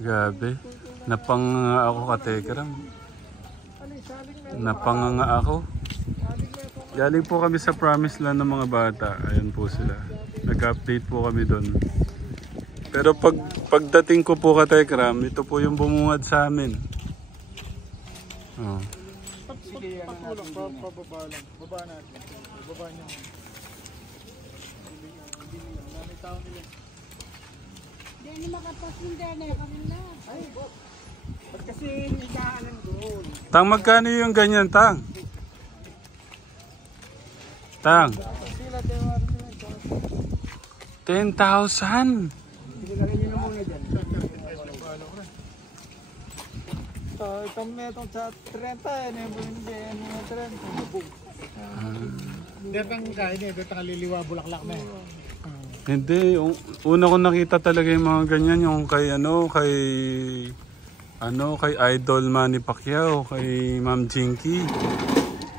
Gabi. Napanganga ako katekram. Napanganga ako. Galing po kami sa promise land ng mga bata. Ayan po sila. Nag-update po kami doon. Pero pagdating ko po katekram, ito po yung bumungad sa amin. Oh. Patulong, pababa lang. Baba natin. Baba niyo. Dami tao nila. Hindi makapas yung dene kanina. Ay, ba't kasi higaanan doon? Tang, magkano yung ganyan, Tang? Tang. 10,000. Ilagay niyo na muna dyan. Itong metong sa 30, ano yung hindi, ano yung 30. Detang kain eh, detang kaliliwa, bulaklak na eh. Hindi, una ko nakita talaga yung mga ganyan, yung kay kay Idol Manny Pacquiao, kay Ma'am Jinky.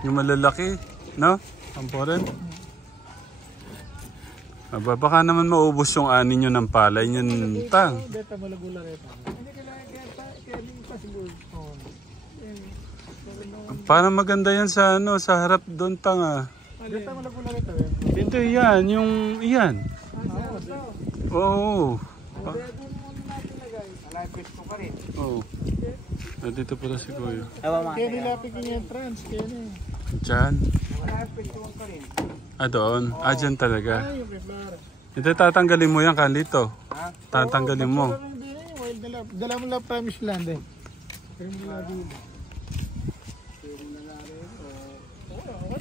Yung malalaki, no? Amporen. Aba, baka naman maubos yung ani nyo ng palay nyo, Tang. Deta malagula rito. Hindi kailangan pa siguro. Parang maganda yan sa sa harap doon, Tang, ah. Deta malagula rito. Ito yan, yung iyan. Oo. Oo. Dito pala si Kuya. Kaya nilapit yung entrance, kaya na. Diyan. Doon. Dyan talaga. Ay, yung keflar. Ito, tatanggalin mo yan, Kalito. Tatanggalin mo. Dala mo lang promise land eh. Pero mo lang dito.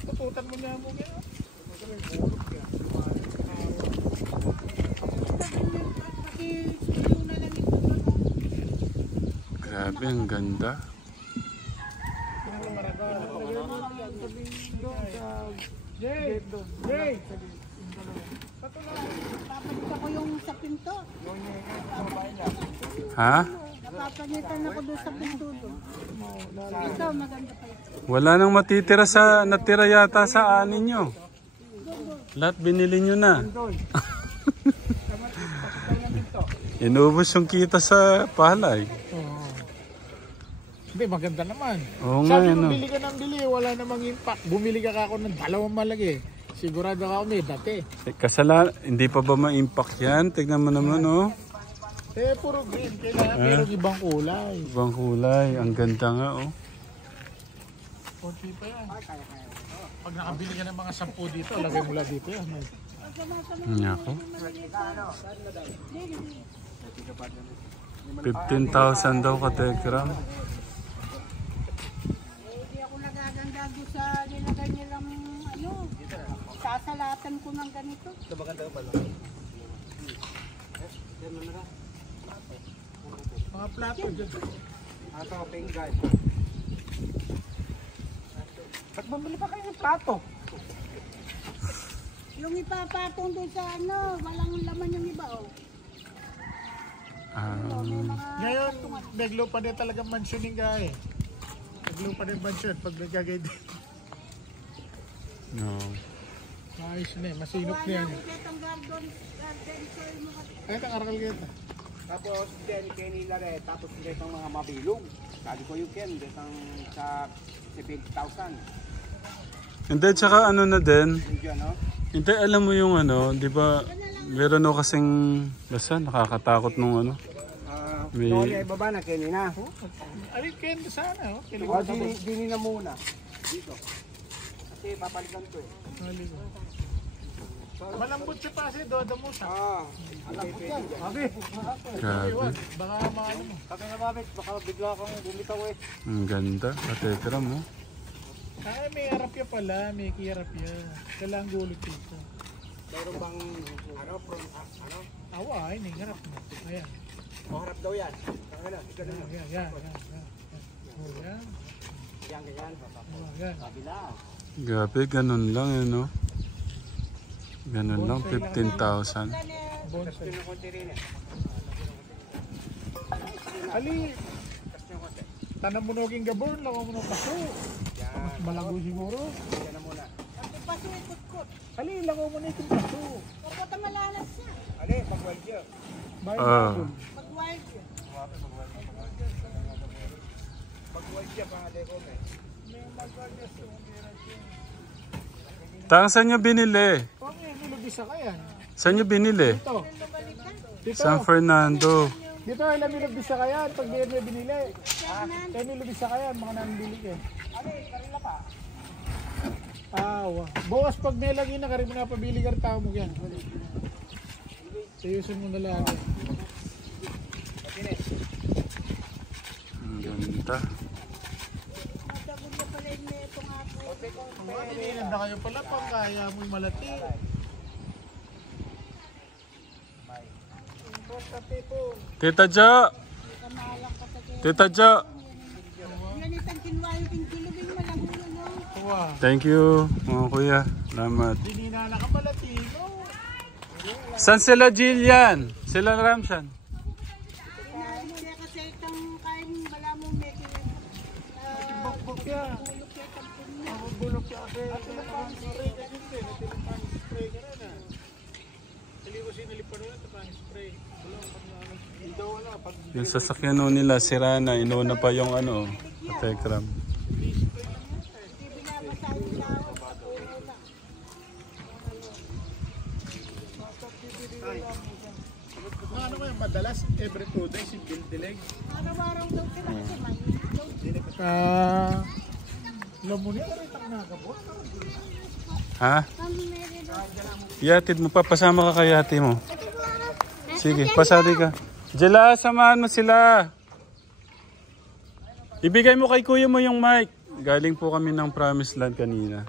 Tututan mo niya mo kaya. Grabe, ang ganda. Jay! Jay! Papalit ako yung sa pinto. Ha? Napapalitan ako doon sa pinto doon. Ito, maganda pa ito. Wala nang matitira natira yata sa ani nyo. Lahat binili nyo na. Inubos yung kita sa palay. Hindi, maganda naman. Oo nga, Sabi mo, bili ka ng bili, wala namang impact. Bumili ka ako ng dalawang malaki. Sigurado ka ako may dati. Hindi pa ba ma-impact yan? Tignan mo naman, oh. Puro green. Kailangan pero ibang kulay. Ibang kulay. Ang ganda nga, oh. Konti pa yan. Pag nakabili ka ng mga 10 dito, lagay mo lang dito yan. Ako. 15,000 daw katekram. Hindi ako nagaganda doon sa nilagay nilang sasalatan ko ng ganito. Ito maganda ka pala. Mga plato dyan. Ito, pinggan. Ba't bumili pa kayo ng plato? Yung ipapatong doon sa walang laman yung iba, oh. Ngayon, naglupa din talaga mansioning ka eh. Naglupa din mansion pag nagagay din. No. Ayos na eh, masinop na yan. Ay, ito karakal kita. Tapos din kay nila rin, tapos itong mga mabilog. Sabi ko yung Ken, itong sa 70,000. Hindi, tsaka ano na din. Diyan, no? Hindi, alam mo yung di ba, meron o kasing, basta nakakatakot nung may... May baba na kanina. Alin Ken sana, oh. Dini na muna. Dito. Kasi papalitan ko eh. Malambot siya pa kasi dodo mo siya. Alam ko yan. Sabi. Grabe. Baka maano mo. Sabi na babit, baka bigla kang bumitaw eh. Ang ganda. Katekram mo. Ay, may harapya pala. May kiyarapya. Kailangan gulot dito. Meron bang, Awa, ay, may harap mo. Ayan. Maharap daw yan. Yan. Oh, yan. Yan, ganyan. Oh, yan. Kabila. Grabe, ganun lang no? Ganun lang, 15,000. Bonsai. Konti rin eh. Ali, tanam mo naging gabon, lakaw mo ng paso. Malago siguro. Yan na muna. Paso ikot-kot. Ali, lakaw mo na itong paso. Puta malalas siya. Ali, pag-wild siya. Pag-wild siya. Pag-wild siya, pangalay ko eh. Saan nyo binili? Okay, nilubisa ka yan. Saan nyo binili? Ito. Dito. San Fernando. Dito, ilang nilubisa ka yan pag di mo binili. Kaya nilubisa ka yan, mga nanbili ka. Wow. Bukas pag may lagi na karin mo na pabili ka rin tao mo yan. Sayusin mo na lang. Ang ganda. Ganda kayo pala pag kaya mo'y malati. Tita Jo! Tita Jo! Ganitang kinwayo ting kilubing malangulo no. Wow. Thank you, mga kuya. Salamat. Hindi na nakamalati. No? Saan sila Jillian? Sila Ramshan? Kaya kasi itang kain bala mo may Bukbuk yan. Bulok siya kasi. Spray ka din din. Spray ka rin ah. Hindi ko sinalipan nila ito pang spray. Dito wala. Yung sasakyan nun nila, sira na. Inuna pa yung ano, Tekram. Ano mo yung madalas every 2 days yung dilig? araw-araw daw sila kasi may Alam mo niya rin ang nagabot. Ha? kami meron daw. Yatid mo pa, pasama ka kay ate mo. Sige, pasali ka. Jela, samahan mo sila. Ibigay mo kay kuya mo yung mic. Galing po kami ng Promised Land kanina.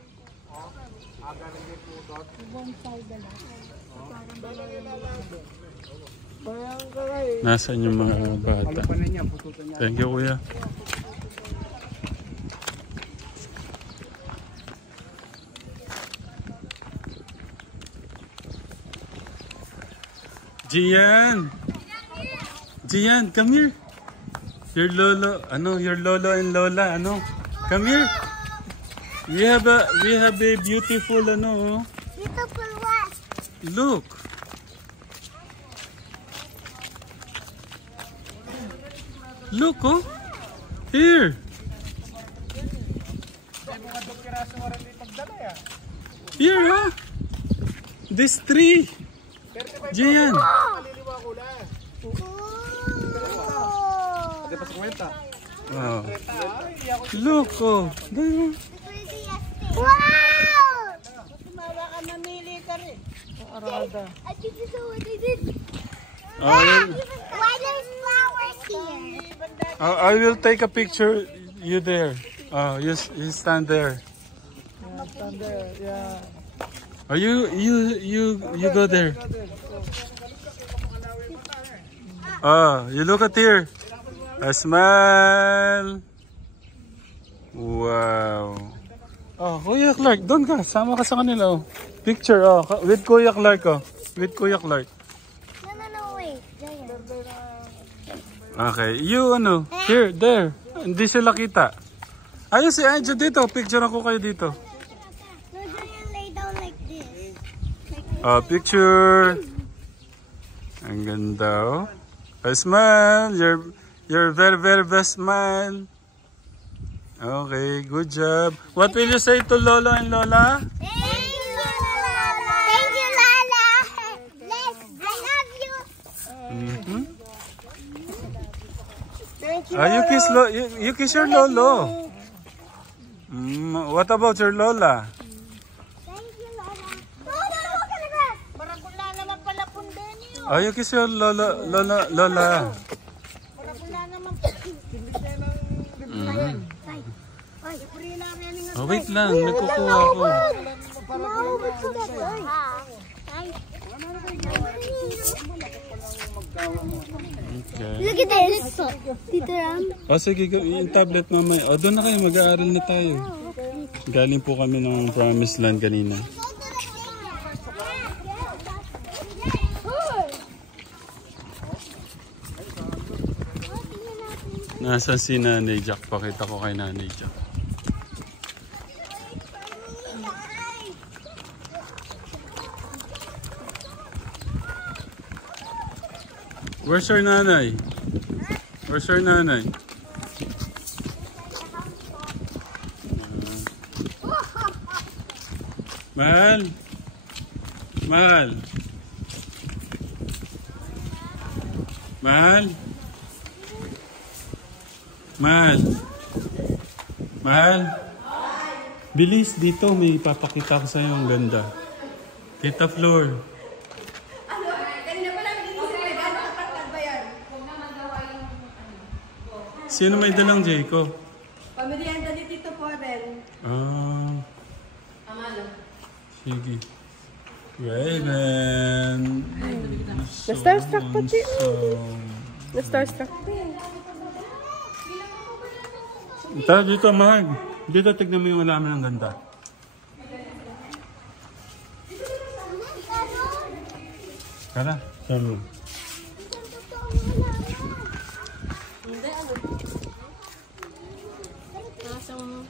Nasaan yung mga bata? Palupanan niya, pututan niya. Thank you, kuya. Gian! Gian, come here. Your lolo, your lolo and lola, come here. We have a beautiful, Beautiful what? look. Look, oh. Here. Here, huh? This tree. Gian. Wow. Look, oh. Wow! Tumawa ka mamili ka rin. Arada. I think you saw what I did. I Why there's flowers here? I will take a picture. You there. You stand there. Stand there. Yeah. Oh, you go there. You look at here. A smile. Wow. Oh, Kuya Clark, doon ka. Sama ka sa kanila. Oh. Picture, with Kuya Clark, with Kuya Clark. No, wait. Okay, you here, there. Hindi sila kita. Ayun si Anjo dito. Picture ako kayo dito. No, Julian, lay down like this. Picture. Ang ganda, oh. A smile. Your very, very best smile. Okay, good job. What will you say to Lolo and Lola? Thank you, Lala. Thank you, Lala. Bless. I love you. Mm-hmm. Thank you. You kiss your Lolo. What about your Lola? Thank you, Lala. Lola, look at that. Baragula naman pala pundenyo. You kiss your Lola. Baragula naman pala. Oh, wait lang. Nagkukuha ako. Okay. Look at this. Tito Ram. Sige, yung tablet mamaya. Doon na kayo. Mag-aaral na tayo. Galing po kami ng Promised Land kanina. Nasaan si Nanay Jack? Pakita ko kay Nanay Jack. Where's your nanay? Where's your nanay? Mahal? Mahal? Mahal? Mahal? Mahal? Bilis dito, may ipapakita ko sa'yo ang ganda. Tita Flor. Sino may dalang Jayco? Pamilyanda ni Tito po rin. Ah, Amalo. sige. Raven. Na-starstruck pati. Na-starstruck din. Tara dito, mahal. Dito, tignan mo yung alaman ng ganda. Tara, tara. Hindi, ano? Nasang...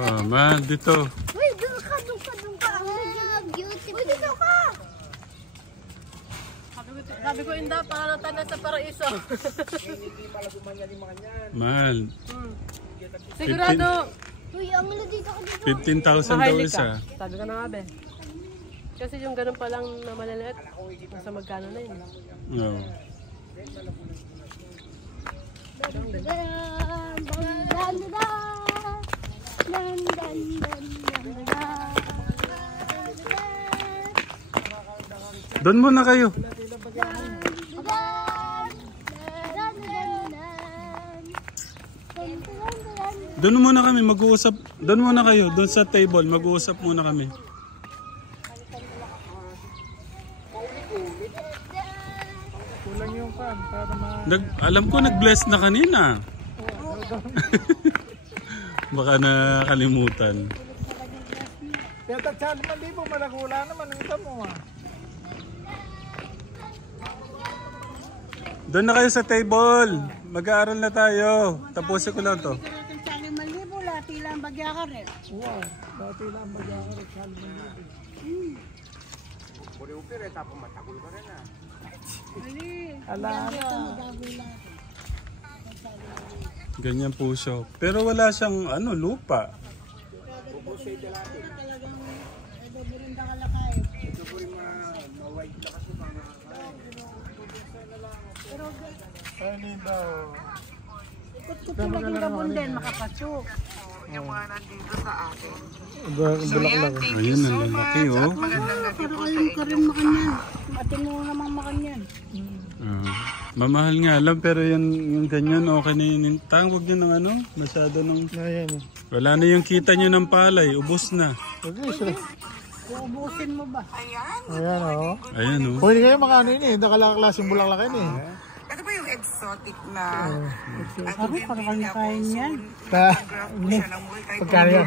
Oh, mahal, dito. Uy, doon ka. Ang beautiful. Uy, dito ka. Sabi ko, Inda, pangalatan na sa paraiso. Mahal. Sigurado. Uy, ang dito ka dito. 15,000 daw isa. Sabi ko na nga, be. Kasi yung ganun pa lang na malaliit, nasa magkano na yun. No. Doon muna kayo. Doon muna kami mag-uusap. Doon muna kayo, doon sa table, mag-uusap muna kami. Kulang yung pan para Alam ko nag-bless na kanina. Baka nakalimutan. Kaya tatsal man di po, malagula naman ang ito mo ah. Doon na kayo sa table. Mag-aaral na tayo. Tapusin ko lang to. Wow, dati lang mag-aaral sa Malibo. Uri-upir eh, tapos matagol ka rin ah. Ala Ganyan po siya. Pero wala siyang lupa. Ayun daw. Kuto laging gabon din, makapasok. Yung mga nandito sa atin. Bulaklak. Ayun, ang lalaki oh. Magandang gabi po sa inyo. Mamahal nga lang pero yung ganyan okay na yun. Tawag nyo ng masyado ng... Ayan. Wala na yung kita nyo ng palay. Ubus na. Uubusin mo ba? Ayan. Ayan o. Ayan oh. Pwede kayo makano yun eh. Nakalaklasing bulaklak yun eh. Ano ba yung exotic na? Ano, parang kain yan. Graph po siya ng multi. Pagkano yun?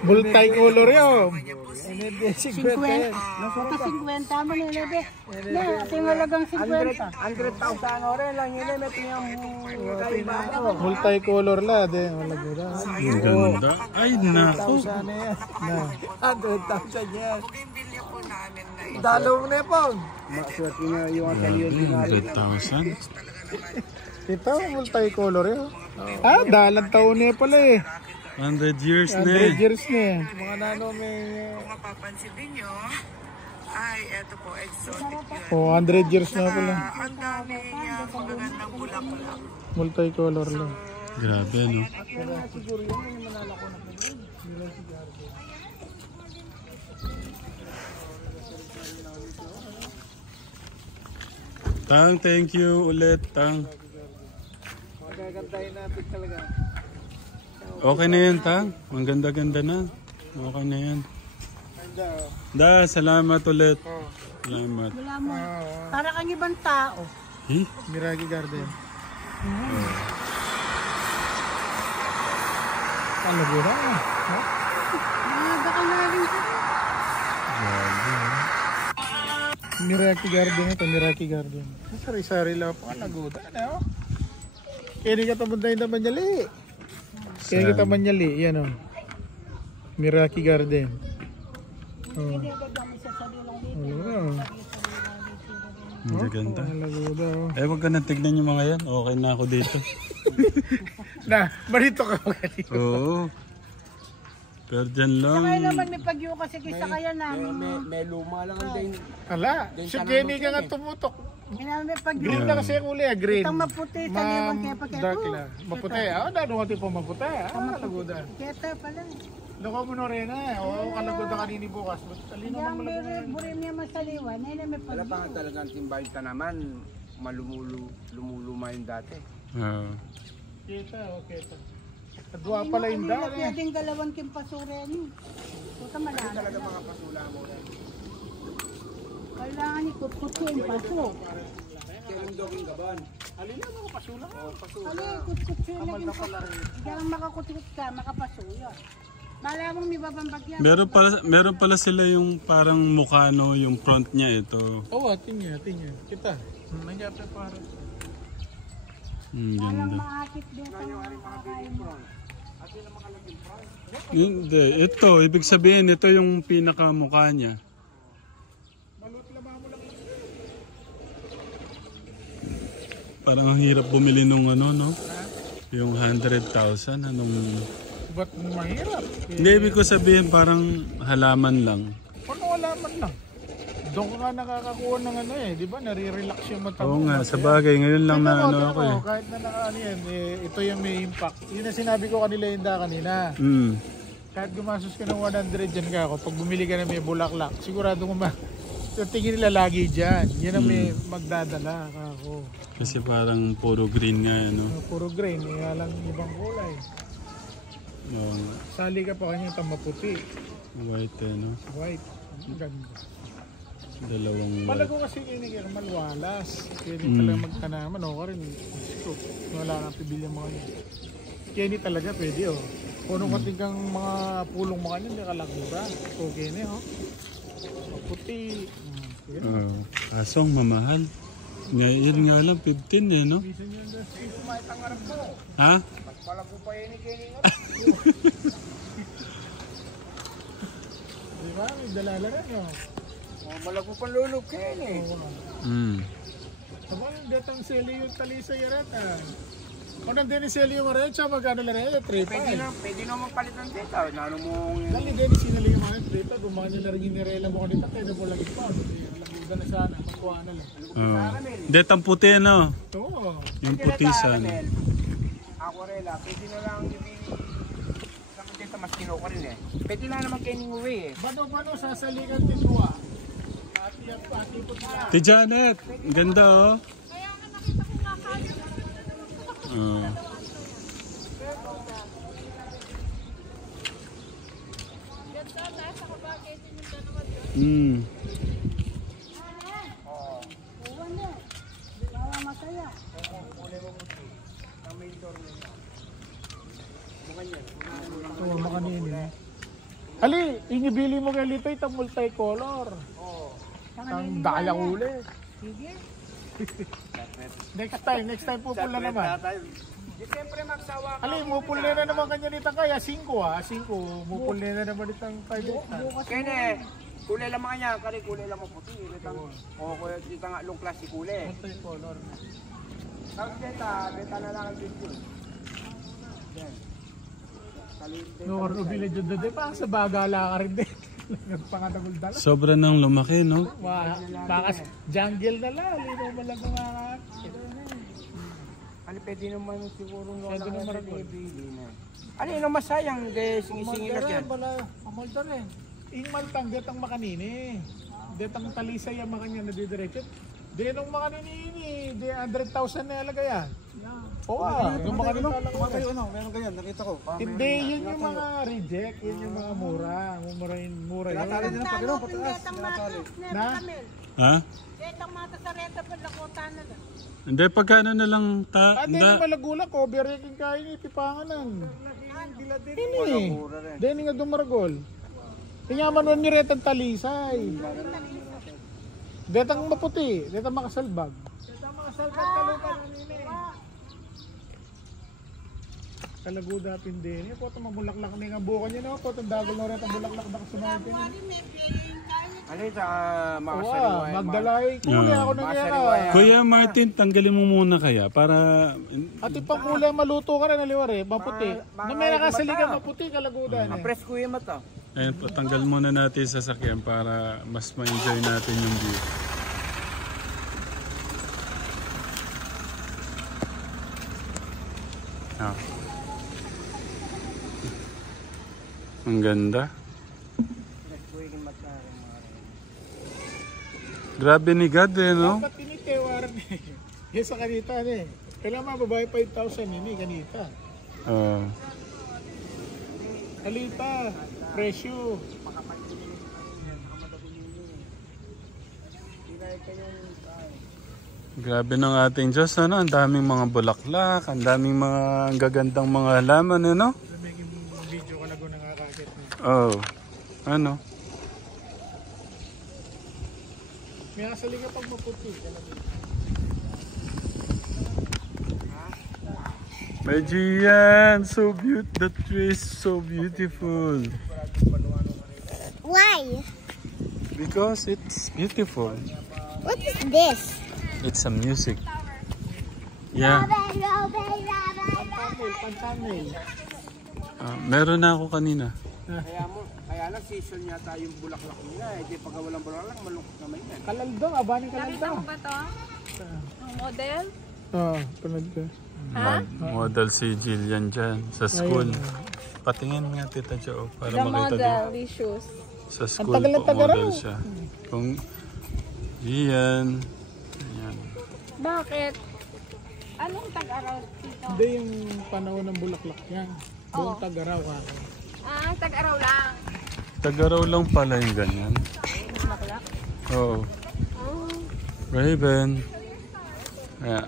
Multicolor yun. 50. Nasa 50 mo nilebe. Na, ating halagang 50. 100,000 ore lang yun eh. May tingnan Multicolor la. Ang ganda. Ay naku. 100,000 yan. Bumbilya po namin na ito. Dalaw na po. Maswerte nga yung atelier din natin. 100,000. Ito, multicolor yun. Ah, dalang taon niya pala eh. 100 years na 100 eh. years na eh. Mga nano may... Kung mapapansin ninyo, ay eto po, exotic yun. Oh, 100 years na pala. Ang daming magagandang bulaklak. Multicolor lang. Grabe no. Tang, thank you ulit, Tang. Magagandahin natin talaga. Okay na yan, Tang. Ang ganda-ganda na. Okay na yan. Da, salamat ulit. Salamat. Wala mo. Para kang ibang tao. Eh? Miragi Garden. Kalagura. Nakagaka na rin siya. Miraki Garden ito, Miraki Garden. Sari-sari lang po, Laguda. Ano? Kini ka tamunday naman niya li. Kini ka taman niya li, yan o. Miraki Garden. Oh. Ang ganda. Laguda. Eh, wag ka na tignan yung mga yan. Okay na ako dito. Na, marito ka magaling. Oo. Pero dyan lang. Kaya naman may pagyo kasi kisa kaya namin. May luma lang ang din. Ala, si Kenny ka nga tumutok. Kaya may pagyo. Green na kasi ang kulay, green. Itang maputi, taliwan kaya pa kaya Dark to. lang. Maputi. Ah, dano ka tipo maputi. Ah, Laguda. Keta pala. Loko mo na rin eh. Oo, Kalaguda kanini bukas. Talino Kaya naman ang malaguda. burim niya masaliwan, ayun na may Wala pagyo. pa nga talagang timbay ka naman. Lumuluma yung dati. Oo. Kita, o kita. Kadwa pala yung daan eh. Pwedeng galawan kim pasura niyo. Puta malala. Talaga mga pasula mo rin. Kailangan ikut-kut yung paso. Kailang doging gaban. Alila mo ko pasula ka. Ano ikut-kut yung laging paso. Diyan makakutikot ka, makapaso yun. Malamang may babambagyan. Meron pala sila yung parang mukha, no, yung front niya ito. Oo, tingnan. Kita. Nangyapin parang. Malang Ganda. maakit dito ang makakain mo. Hindi, ito, ibig sabihin, ito yung pinakamukha niya. Parang ang hirap bumili nung ano, no? Yung 100,000, anong... Ba't mahirap? Hindi, ibig ko sabihin parang halaman lang. Paano wala man lang? Doon ka nga nakakakuha ng ano eh, di ba? Nare-relax yung mata mo. Oo nga, sa bagay, ngayon lang na ano ako eh. Kahit na nakaano yan, ito yung may impact. Yun ang sinabi ko kanina. Kahit gumasos ka ng 100 dyan ka ako, pag bumili ka na may bulaklak, sigurado mo tingin nila lagi dyan. Yan ang may magdadala ako. Kasi parang puro green nga yan, no? Puro grain, alang ibang kulay. Oo nga. Sali ka pa kanya maputi, White eh, no? white. Ang ganda. Dalawang Pala white. ko kasi kinikiram malwalas. Kaya talaga magtanaman. O ka rin. Gusto. Wala nang pibil yung mga yun. Kaya ni talaga pwede oh. Kung anong kating kang mga pulong mga yun, hindi ka lagura. Okay na oh. Maputi. Okay. Oo. Kasong mamahal. Ngayon nga lang, 15 eh, no? Ha? Pala ko pa yun ni Kenny nga. Diba? May dalala rin oh. Malago pa lulog Kenny. Aba, datang seli yung talisa yarat ah. Kung nandun yung seli yung orange, magkano lang rin? 3.5. Pwede naman palitan dito. Nano mo Dali din, sinali yung mga dito. Gumawa nyo na rin yung nirela mo kanita. Kaya mo lang ito. Laguda na sana. Magkuha na lang. Detang puti, no? Oo. Yung puti sana. Aquarela, pwede na lang yung sakit dito mas kinuha rin eh. Pwede na naman Kenny uwi eh. Bano, sasalikan din mo ah. Ati-ipot na. Ti Janet, ang ganda, oh. Oo. Uwan na. Para masaya. Oo, makanini. Ali, inibili mo kay Lito itang multicolor. Ang dala ulit. Sige. Next time pupula naman. Di siyempre magsawa ka. Ali, mupul na naman kanya nitang kaya 5 ah. 5, mupul na naman nitang 5. Kenny, kulay lang mga niya. Kari kulay lang mo puti. O kuya, dito nga long class si kulay. Multicolor. Tapos beta na lang ang video. No, Rubila dyan doon. Parang sa bagala ka rin din. Nagpangatagol dala. Sobra nang lumaki, no? Bakas jungle na lang. Lino mo lang mga Ano pwede naman siguro nung Pwede lang naman natin rin. ibili na. Ano yun ang masayang? Singi-singi na yan. Amalda rin. Ingmaltang, detang makanini. Detang talisay ang makanya na didiretso. Di nung mga ninini, di 100,000 na alaga yan. Oo, nung mga ninini. Ano, meron ganyan, nakita ko. Hindi, yun yung mga reject, yun yung mga mura. Mura yun. Tinatali nila pag ano, pataas. Na? Ha? Retang mata sa reta pa lakota na lang. Hindi, pagkano na lang Hindi na malagula, cover yung kain ipipanganan. Dini. Dini nga dumaragol. Tinyaman mo ni retang talisay. Detang maputi, detang makasalbag. Detang makasalbag kalupan na nini. Kalaguda pindini. Po ito mabulaklak na yung buka niya. Po ito dagal na retang bulaklak na kasumahin din. Ano yung sa mga Wow, sariwaya? Magdalay. Kulay ako na niya. Kuya Martin, tanggalin mo muna kaya para... At ipang kulay maluto ka rin naliwar eh. Maputi. Na may nakasaligan maputi kalaguda. Press ko yung mata. Ayun po, tanggal muna natin sa sasakyan para mas ma-enjoy natin yung view. Ah. Ang ganda. Grabe ni God eh, no? Dapat tinitiwaran eh. Yan sa kanita eh. Kailangan mababae 5,000 ini kanita. Kalita, presyo. Grabe ng ating Diyos, ano? Ang daming mga bulaklak, ang daming mga gagandang mga halaman, ano? May video ka lago nakakakit na. Oh, ano? May nakasaligan pag maputi. Magian, so beautiful. The tree is so beautiful. Why? Because it's beautiful. What is this? It's a music. Yeah. Pantanil. Meron na ako kanina. Kaya lang season yata yung bulaklak nila. Hindi pag walang bulaklak, malungkot naman yan. Kalaldong, abaning kalaldong. Ba to? Model? Oo, panad ka. Model si Jillian dyan sa school. Patingin nga Tita Jo para The makita din. model, these shoes. Sa school po model siya. Kung Iyan. Ayan. Bakit? Anong tag-araw dito? Hindi yung panahon ng bulaklak yan. Doon tag-araw ka. Ah, tag-araw lang. Tagaraw lang pala yung ganyan. Bulaklak? Oo. Raven. Yeah.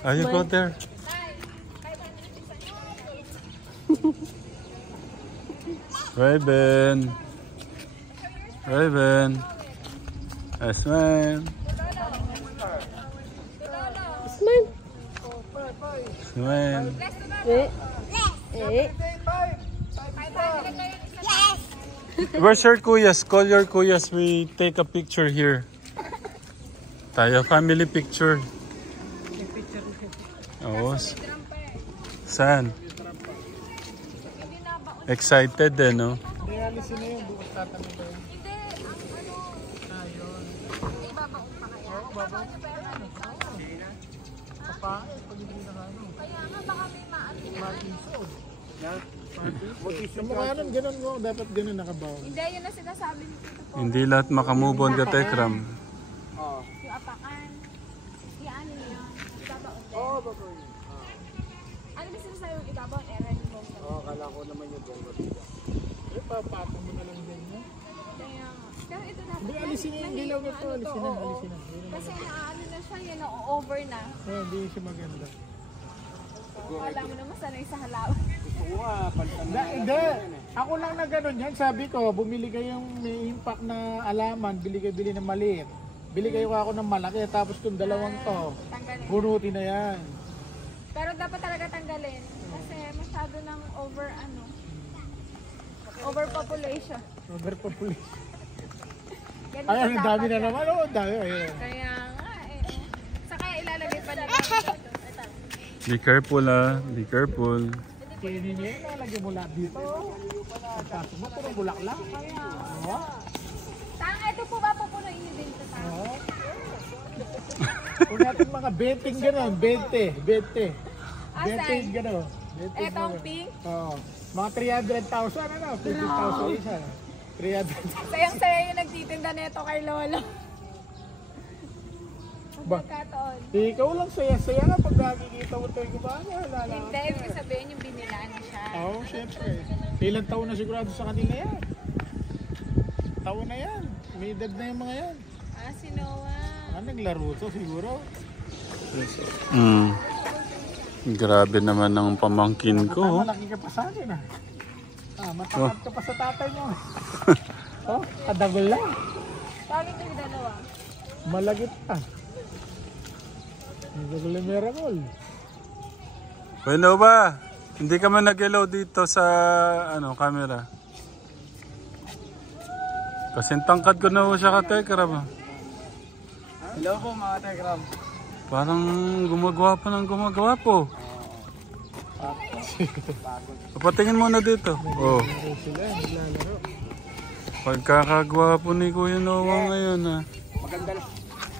You go there. Raven. Raven. Yes, ma'am. Smile. Where's your kuyas? Call your kuyas. We take a picture here. Tayo, family picture. Oo. Saan? Excited eh, no? Hindi, alisin na yun. Bukas tatanong ko yun. Hindi, ang ano, ibabaon pa kaya? Ibabaon niyo pa yan. Kapangit, pag hindi na ano. Kaya nga, baka may Martinsod. Motisyon Yung mukha nun, ganun mo. Dapat ganun nakabaw. Hindi, yun na sinasabi ni Tito po. Hindi lahat makamove on ka, Tekram. Oo. Yung apakan. Yan, ano yun? Ibabaon din. Oo, baboy. Ano ba sinasabi yung ibabaon? Era ni Bong. Oo, kala ko naman yung bongo dito. Eh, papatong mo na lang din mo. Kaya nga. Pero ito dapat. Hindi, alisin na yung dilaw na to. Alisin na, alisin na. Kasi naano na siya, yun, over na. Hindi siya maganda. Kala mo naman sanay sa halaw. Oo nga, palitan na. Hindi. Ako lang na ganun yan. Sabi ko, bumili kayong may impact na alaman. Bili ng maliit. Bili kayo ako ng malaki. Tapos itong dalawang to. Tanggalin. Bunutin na yan. Pero dapat talaga tanggalin. Kasi masyado ng overpopulation. Overpopulation. Ganito Ayan, ang dami dapat na yan. naman. Oo, ang dami. Ayun. Kaya nga eh. Saka ilalagay pa nila. Be careful ah. Be careful. Kinin niya yun. Lagyan mo lahat dito. Tapos mo, puro bulaklak. Oo. Tanga, ito po ba pupunuin niyo din ito? Oo. Kung natin mga 20 gano'n. 20. 20 gano'n. Etong pink. Oo. Mga 300,000 ano? 50,000 isa. 300,000. Sayang-saya yung nagtitinda nito kay Lolo. Ba? Ikaw lang saya-saya na pag nakikita mo tayo gumana. Hindi, ibig sabihin yung binilaan na siya. Oo, syempre. Ilang taon na sigurado sa kanila yan. Taon na yan. May edad na yung mga yan. Ah, si Noah. Naglaro to siguro. Grabe naman ang pamangkin ko. Malaki ka pa sa akin ah. Matangkad ka pa sa tatay mo. Oh, kadagol lang. Bakit yung dalawa? Malagit pa. Kadagol yung miracle. Bueno ba? Hindi ka man nag-hello dito sa camera. Kasi tangkad ko na ho siya ka Tekram. Hello po mga Tekram. Parang gumagawa pa ng gumagawa po. Patingin muna dito. Oh. Pagkakagawa po ni Kuya Noah ngayon ha.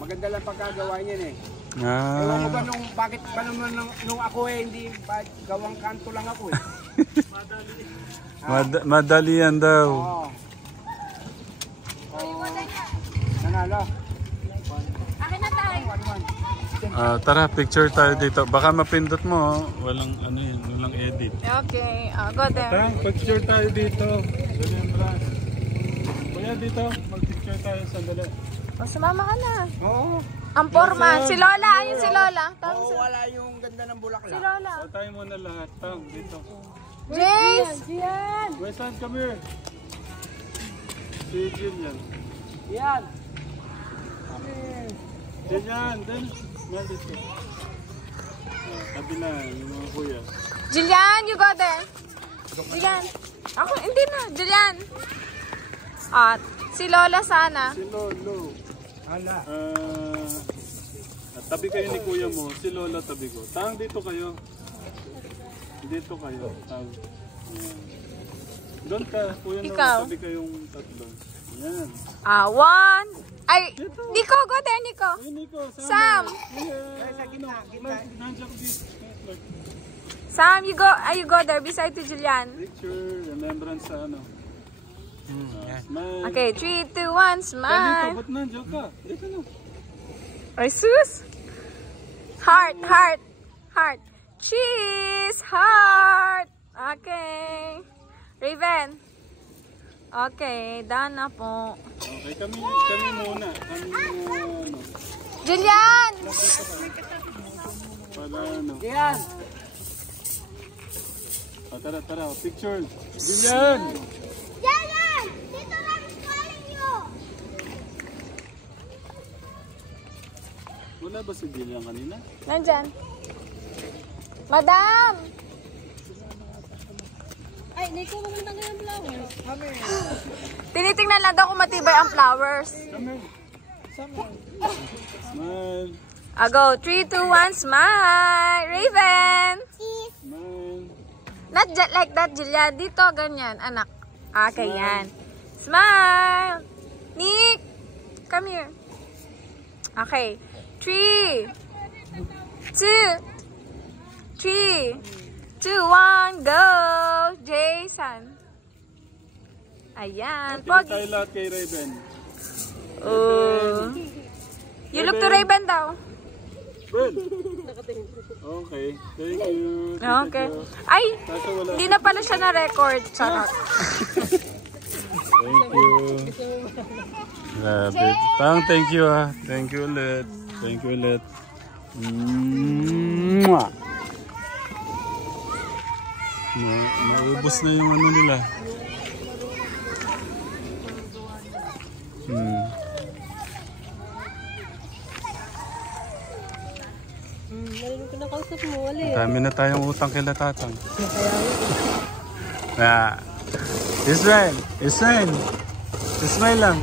Maganda lang pagkagawa niyan eh. Ewan ko ba bakit ba naman nung ako hindi gawang kanto lang ako eh. Madali yan daw. Oo. Nanalo. Akin na tayo. Tara, picture tayo dito. Baka mapindot mo. Walang walang edit. Okay, go there. Tara, picture tayo dito. Ganyan ba? Kuya dito, mag-picture tayo sa dala. Sumama ka na. Oo. Ang forma. Si Lola. Ayun si Lola. Oo, wala yung ganda ng bulaklak. Si Lola. Tayo muna lahat. Tang, dito. Jace! Westan, come here. Si Jillian. Yan. Jillian, then. Nandito. Kabila, yung mga kuya. Jillian, you go there. Jillian. Ako, hindi na. Jillian. At si Lola sana. Si Lolo. Hala. Tabi kayo ni kuya mo. Si Lola tabi ko. Tang, dito kayo. Dito kayo. Tang. Doon ka, kuya no. Ikaw. Tabi kayong tatlo. Yan. One. Ay, Nico, go there, Nico. Ay, Nico, Sam. Sa gitna. Nandiyan ko dito. Sam, you go there beside to Julian. Picture, remembrance sa ano. Smile. Okay, 3, 2, 1, Dito, smile. ba't nandiyan ka? Dito na. Ay, sus. Heart, heart, heart. Cheese, heart. Okay. Raven. Okay, done na po. Okay, kami muna. Kami muna. Julian! Para ano. Yan. Tara. Picture. Julian! Julian! Dito lang calling you! Wala ba si Julian kanina? Nandyan. Madam! Ay, Nico, pumunta ka ng flowers. Tinitingnan lang daw kung matibay ang flowers. Smile. Go, 3, 2, 1, smile! Raven! Smile. Not like that, Julia. Dito, ganyan, anak. Okay, yan. Smile! Nick! Come here. Okay. 3, 2, 1, go! Jason. Ayan. Tingin tayo lahat kay Raven. Oh. You look to Raven daw. Ben! Okay. Thank you. Okay. Ay, Kaso wala. hindi na pala siya na-record. Charot. Thank you. Grabe. Thank you ah. Thank you ulit. Thank you ulit. Mwah! Naubos na yung ano nila. Narinig ko na kausap mo, wali. Dami na tayong utang kila tatang. Israel! Ismail lang.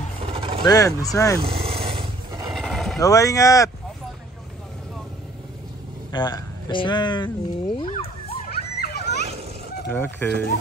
Ben, Ismail. Nawa, ingat! Ismail. Okay.